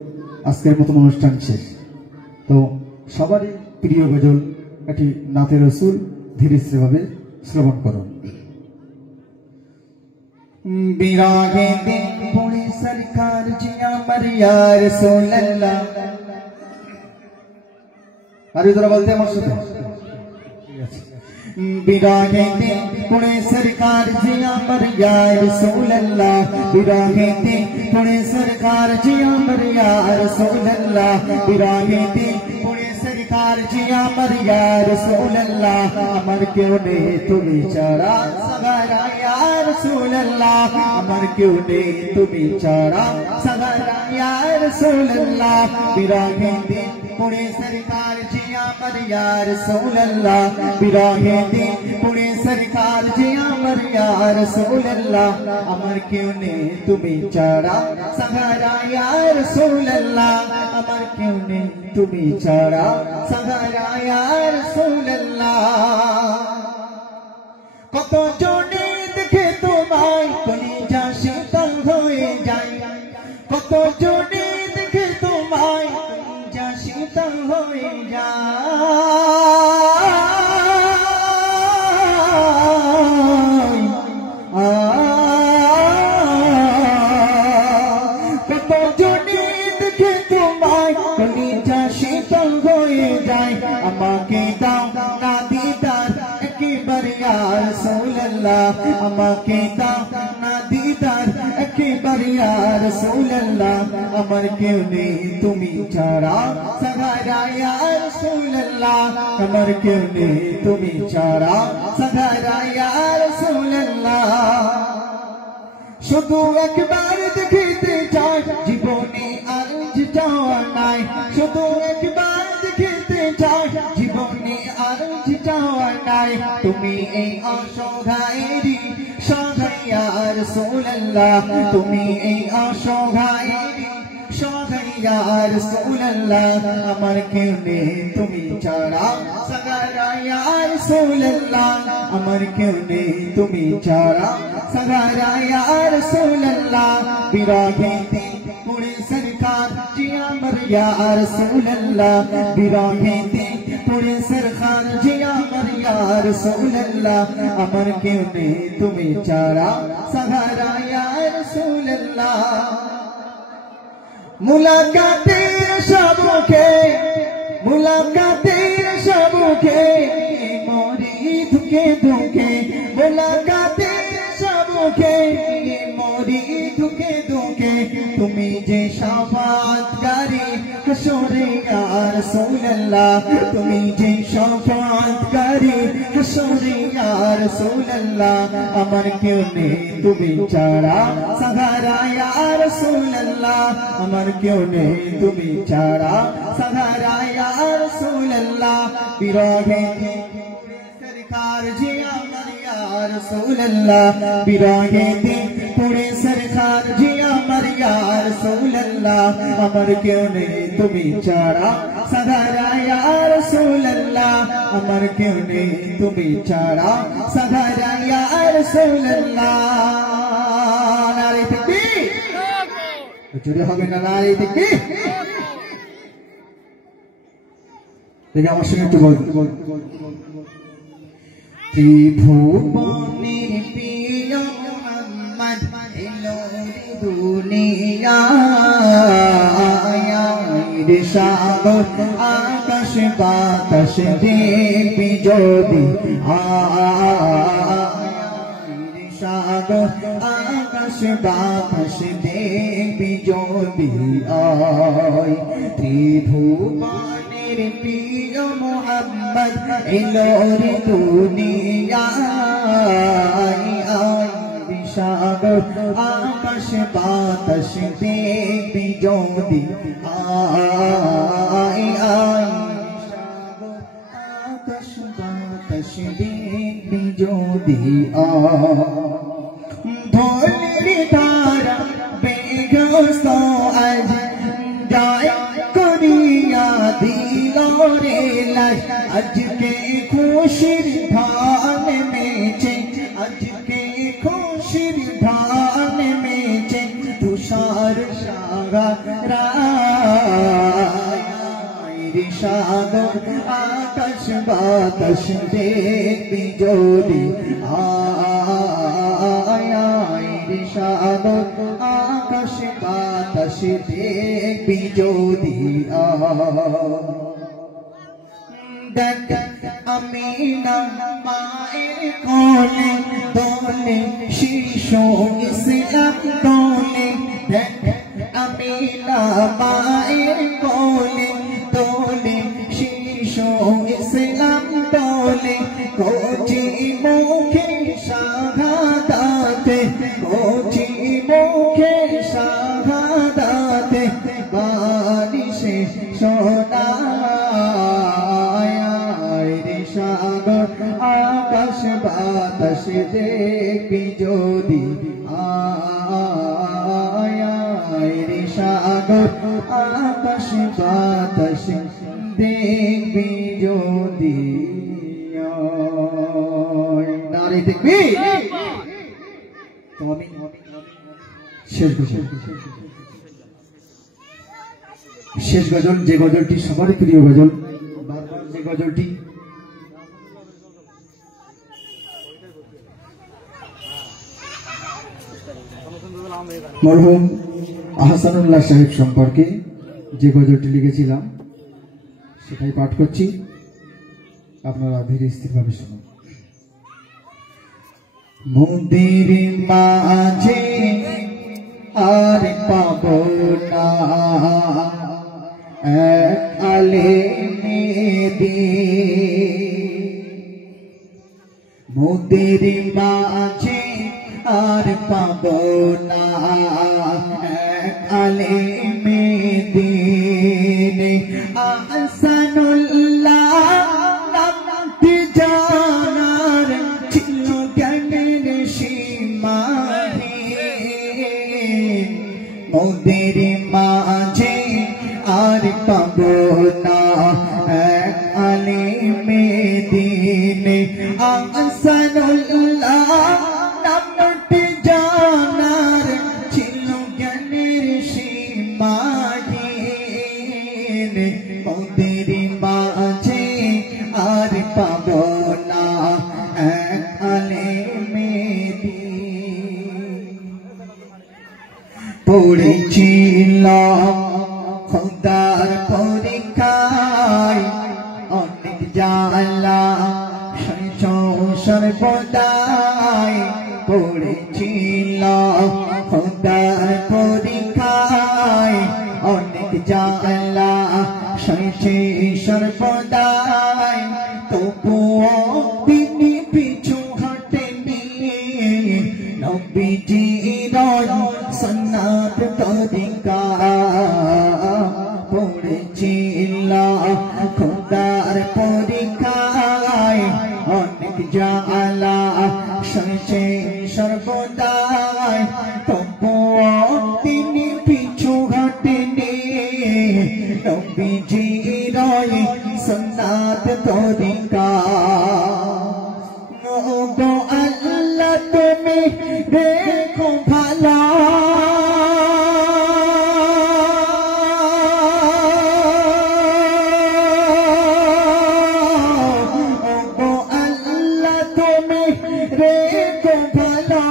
আজকের মতন অনুষ্ঠান শেষ। তো সবারই প্রিয় গজল একটি নাতে রসুল ধীরে স্থির ভাবে শ্রবণ করুন। বিরাগে দিন পুরে সরকার জিয়া মরিয়া রাসূলুল্লাহ। আরে তোরা বলতে আমার সাথে বিরাগে দিন পুরে সরকার জিয়া মরিয়া রাসূলুল্লাহ। বিরাগে দিন পুরে সরকার জিয়া মরিয়া রাসূলুল্লাহ। বিরাগে দিন পুরে সরকার জিয়া মরিয়া রাসূলুল্লাহ। আমার কেউ নেই তুমি ছাড়া সহারা ইয়া রাসূলুল্লাহ। আমার কেউ নেই তুমি ছাড়া সহারা ইয়া রাসূলুল্লাহ। বিরাগে দিন পুরে সরকার জিয়া মরিয়া রাসূলুল্লাহ। বিরাগে দিন পুরে সরকার জিয়া মরিয়া রাসূলুল্লাহ। আমার কেউ নেই তুমি ছাড়া সহারা ইয়া রাসূলুল্লাহ। আমার কেউ নেই তুমি ছাড়া সহারা ইয়া রাসূলুল্লাহ। কত জনে দেখে তোমায় কলিজা শীতল হয়ে যায়। কত জনে দেখে তোমায় কলিজা শীতল হয়ে যায়। কত জনে দেখে তোমায় কলিজা শীতল হয়ে যায়। আমাকে দাও না দিদার একবার ইয়া রাসূলুল্লাহ। আমাকে দাও না দিদার একবার ইয়া রাসূলুল্লাহ। আমার কেউ নেই তুমি ছাড়া সহারা ইয়া রাসূলুল্লাহ। আমার কেউ নেই তুমি ছাড়া সহারা ইয়া রাসূলুল্লাহ। শুধু একবার দেখিতে চাই জীবনে আর যাওয়ার নাই। শুধু একবার দেখিতে চাই জীবনে আর যাওয়ার নাই। তুমি এই অসহায়েরই সহায় ইয়া রাসূলুল্লাহ। তুমি এই অসহায়েরই সহায় ইয়া রাসূলুল্লাহ। আমার কেউ নেই তুমি ছাড়া সহারা ইয়া রাসূলুল্লাহ। আমার কেউ নেই তুমি ছাড়া সহারা ইয়া রাসূলুল্লাহ। বিরাগে দিন পুরে সরকার জিয়া মরিয়া রাসূলুল্লাহ। বিরাগে দিন পুরে সরকার জিয়া মরিয়া রাসূলুল্লাহ। আমার কেউ নেই তুমি ছাড়া সহারা ইয়া রাসূলুল্লাহ। মুলাকাতের সবকে মুলাকাতের সবকে মরি ধুকে ধুকে। মুলাকাতের সবকে মরি ধুকে ধুকে। তুমি যে শাফাআতকারী হাসরে ইয়া রাসূলুল্লাহ। তুমি যে শাফাআতকারী হাসরে ইয়া রাসূলুল্লাহ। আমার কেউ নেই তুমি ছাড়া সহারা ইয়া রাসূলুল্লাহ। আমার কেউ নেই তুমি ছাড়া সহারা ইয়া রাসূলুল্লাহ। বিরাগে দিন সরকার জিয়া মরিয়া রাসূলুল্লাহ। বিরাগে দিন পুরে সরকার জিয়া মরিয়া রাসূলুল্লাহ। আমার কেউ নেই তুমি ছাড়া সহারা ইয়া রাসূলুল্লাহ। আমার কেউ নেই তুমি ছাড়া সহারা ইয়া রাসূলুল্লাহ। নারে তাকবীর। জোরে হবে না নারে তাকবীর। দেখে আমার সঙ্গে একটু বল। ত্রিভুবনের প্রিয় মুহাম্মদ এলো দুনিয়ায়। সাগর আকাশ বাতাস দেখবি যদি সাগর আকাশ বাতাস দেখবি যদি আয়। ত্রিভুবনের প্রিয় মুহাম্মদ এলো দুনিয়ায়। সাগর আকাশ বাতাস দেখবি যদি আয়। সাগর আকাশ বাতাস দেখবি যদি ধনের ধারা বেগস্ত আজ যায় করিয়া দিল রে লাশ। আজকে খুশির ধান মেছে। আজকে খুশির ধান মেছে। তুষার সাগরা সাগর আকাশ বাতাস দেখবি যদি আয় সাগর আকাশ বাতাস দেখবি যদি দেখ আমি না মায়ের কোলে দোলে শিশু ইসলাম দোলে দেখ আমি না মায়ের কোলে দোলে শিশু ইসলাম দোলে কোচি মুখে শাহাদাতে কোচি মুখে শাহাদাতে বারিশে সোনায় রে সাগর আকাশ বাতাস দেখবি যদি রে সাগর আকাশ বাতাস দেখবি যদি নারে দেখবি তো আমি শেষ গজল যে গজলটি সবারই প্রিয় গজল বারবার যে গজলটি মরহুম আহসানুল্লাহ সাহেব সম্পর্কে যে গজলটি লিখেছিলাম সেটাই পাঠ করছি, আপনারা ধীরে স্থিরভাবে শুনুন। মোদের মাঝে আর পাব না এক আলেমে দ্বীন, মোদের মাঝে আর পাব না এক আলেমে দ্বীন। আহসানুল্লাহ নামটি জানার ছিল জ্ঞানের সীমাহীন, মোদের মাঝে আর পাব না এক আলেমে দ্বীন। আহসানুল্লাহ নামটি জানার ছিল জ্ঞানের সীমাহীন, মোদের মাঝে আর পাব না এক আলেমে দ্বীন। পড়েছিলাম খোদার পরীক্ষায় অনেক জ্বালা সর্বদাই, পড়েছিলাম খোদার পরীক্ষায় অনেক জ্বালা সর্বদাই, তবুও তিনি পিছু হটেনি নবীজির সুন্নাত তরিকা। পড়েছিলাম খোদার পরীক্ষায় অনেক জ্বালা সর্বদাই, তবুও তিনি পিছু হটেনি নবীজির সুন্নাত তরিকা। গো আল্লাহ তুমি রেখো ভালো রেখো ভালো,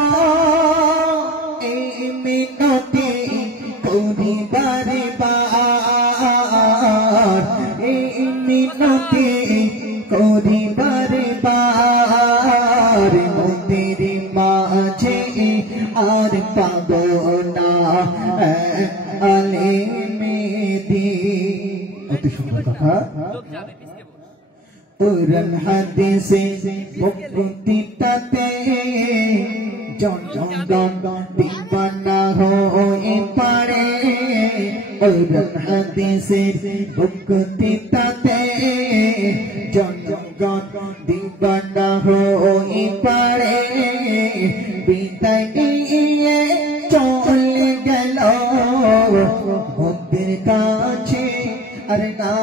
এই মিনতি করি বারে বার, এই মিনতি করি বারে বার, মোদের মাঝে আর পাব না আলেমে দ্বীন। অতি সুন্দর কথা। পুরান হাদিসে বক্তৃতাতে জন দিবানা হয়ে পারে, পুরান হাদিসে বক্তৃতাতে জন দিবানা হয়ে পারে, বিদায় নিয়ে চলে গেল মোদের কাছে আর না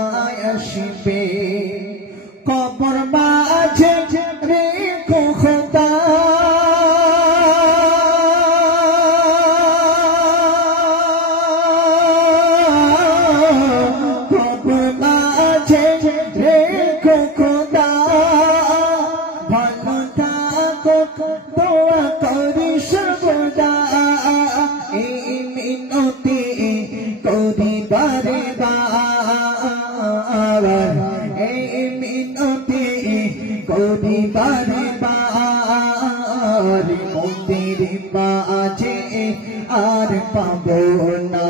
আসবে, কবর মাঝে রেখো খোদা কবর বারে বার এই মিনতি করি বারে বার মোদের মাঝে আর পাবো না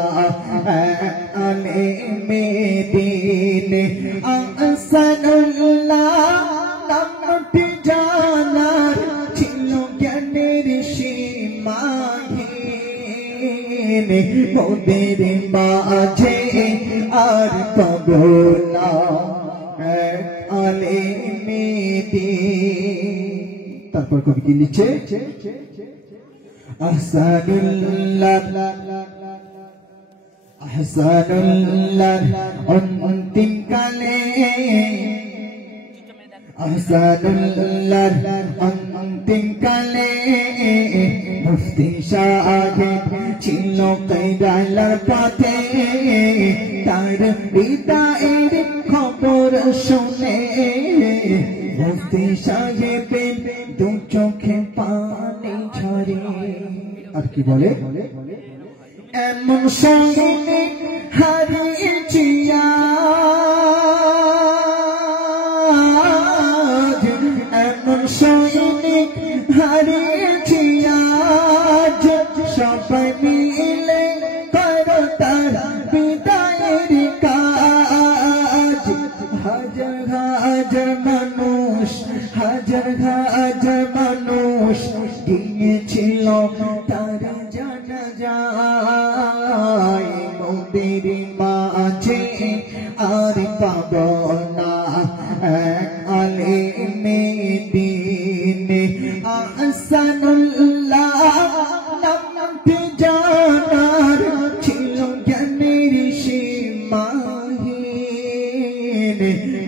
আলে মেদিনে আহসানুল্লাহ নামটি জানার ছিল জ্ঞানের সীমাহীন মোদের মাঝে আর পাবো না আলে মেদিনে। তারপর কবি কি লিখছে আহসানুল্লাহ অন্তিম কালে আহসানুল্লাহ অন্তিম কালে মুফতি সাহেব ছিল কায়দার পথে তার হৃদয়ের খবর শুনে মুফতি সাহেবের দু চোখে পানি ঝরে। আর কি বলে এমন সৈনিক হারিয়েছি আজ এমন সৈনিক হারিয়েছি আজ সবাই মিলে করো তার বিদায়ের কাজ। হাজার হাজার মানুষ হাজার হাজার মানুষ গিয়েছিল তার জানাজায় মোদের মাঝে আর পাবো না আলে মেদিনে আহসানুল্লাহ নামটি জানার ছিল জ্ঞানের সীমাহীন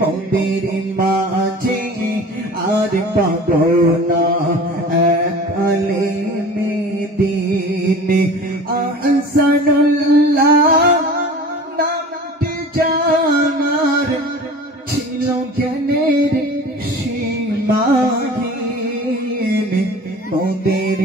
মোদের মাঝে আর পাবো না আলে মেদিনে আহসানুল্লাহ নামটি জানার ছিল জ্ঞানের সীমাহীন মোদের